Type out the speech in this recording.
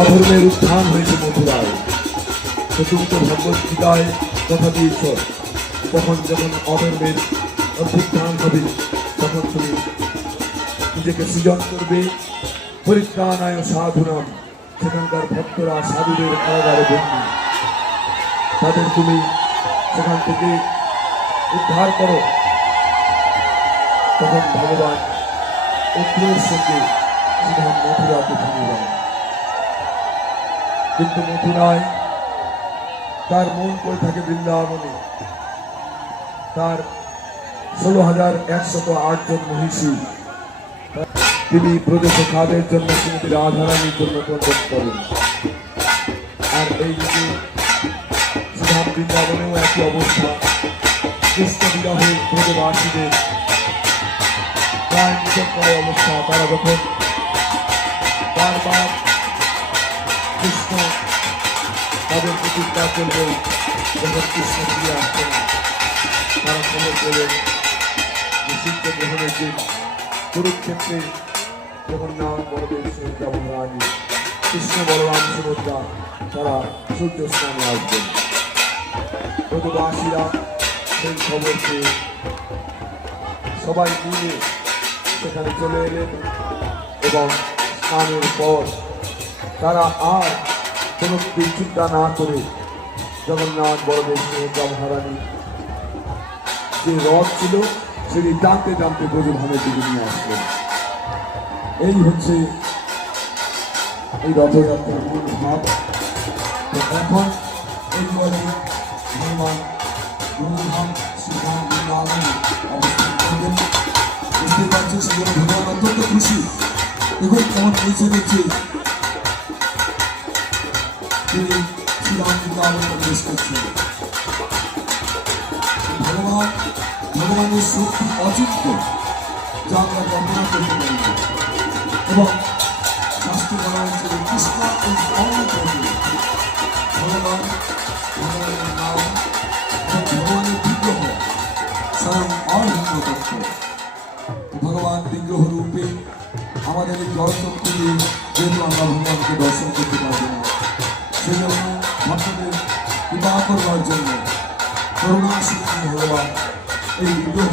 অধর্মের উত্থান হয়েছে মথুরায়। চতুর্থ ভগবত গীতায় কথা দিয়েছ, তখন যখন অধর্মের অভ্যুত্থান হবে তখন তুমি নিজেকে সৃজন করবে। পরিত্রাণায় সাধুনাম, সেখানকার ভক্তরা সাধুদের কারাগারে বন্দী, তাদের তুমি সেখান থেকে উদ্ধার করো। তখন ভগবান অগ্রের সঙ্গে শ্রীধাম মথুরাকে ফিরে যান। কিন্তু মথুরায় তার মন করে থাকে বৃন্দাবনে। তার 16,108 জন মহিষী তিনি ব্রজসখাদের জন্য শ্রীমতী রাধারানীর জন্য ক্রন্দন করেন। আর এই দিকে শ্রীধাম বৃন্দাবনেও একই অবস্থা। কৃষ্ণ বিরহে ব্রজবাসীদের প্রায় নিকটপ্রায় অবস্থা। তারা যখন বারবার কৃষ্ণ তাদের প্রতিজ্ঞা করবে, যখন কৃষ্ণ ফিরে আসছে না, তারা খবর পেলেন যে সিদ্ধ গ্রহণের দিন কুরুক্ষেত্রে জগন্নাথ বলদেব সুভদ্রা মহারানী, কৃষ্ণ বলরাম সুভদ্রা তারা সূর্য স্নানে আসবেন। ব্রজবাসীরা সেই খবর পেয়ে সবাই মিলে সেখানে চলে এলেন এবং স্নানের পর তারা আর কোনো চিন্তা না করে জগন্নাথ বলদেব সুভদ্রা মহারানী যে রথ ছিল সেটি টানতে টানতে ব্রজধামের দিকে নিয়ে আসলেন। এই হচ্ছে এই রথযাত্রার মূল ভাব। এখন এইভাবে ভগবান গুরুধাম শ্রীধাম বৃন্দাবনে অবস্থান করবেন। বুঝতে পারছেন সেজন্য ভগবান অত্যন্ত খুশি। দেখুন কেমন পৌঁছে দিচ্ছে তিনি শ্রীধাম বৃন্দাবনে প্রবেশ করছেন। ভগবানের শক্তি অচিন্ত, যা আমরা কল্পনা করতে পারি না। এবং শাস্ত্র বলা হয়েছে কৃষ্ণ ভগবান, ভগবানের নাম এবং ভগবানের বিগ্রহ স্বয়ং অভিন্ন তত্ত্ব। ভগবান বিগ্রহ রূপে আমাদের এই জড়শক্তি দিয়ে যেহেতু আমরা ভগবানকে দর্শন করতে পারবো না, সেই জন্য ভক্তদের কৃপা করবার জন্য করুণা সিদ্ধি ভগবান এই বিগ্রহ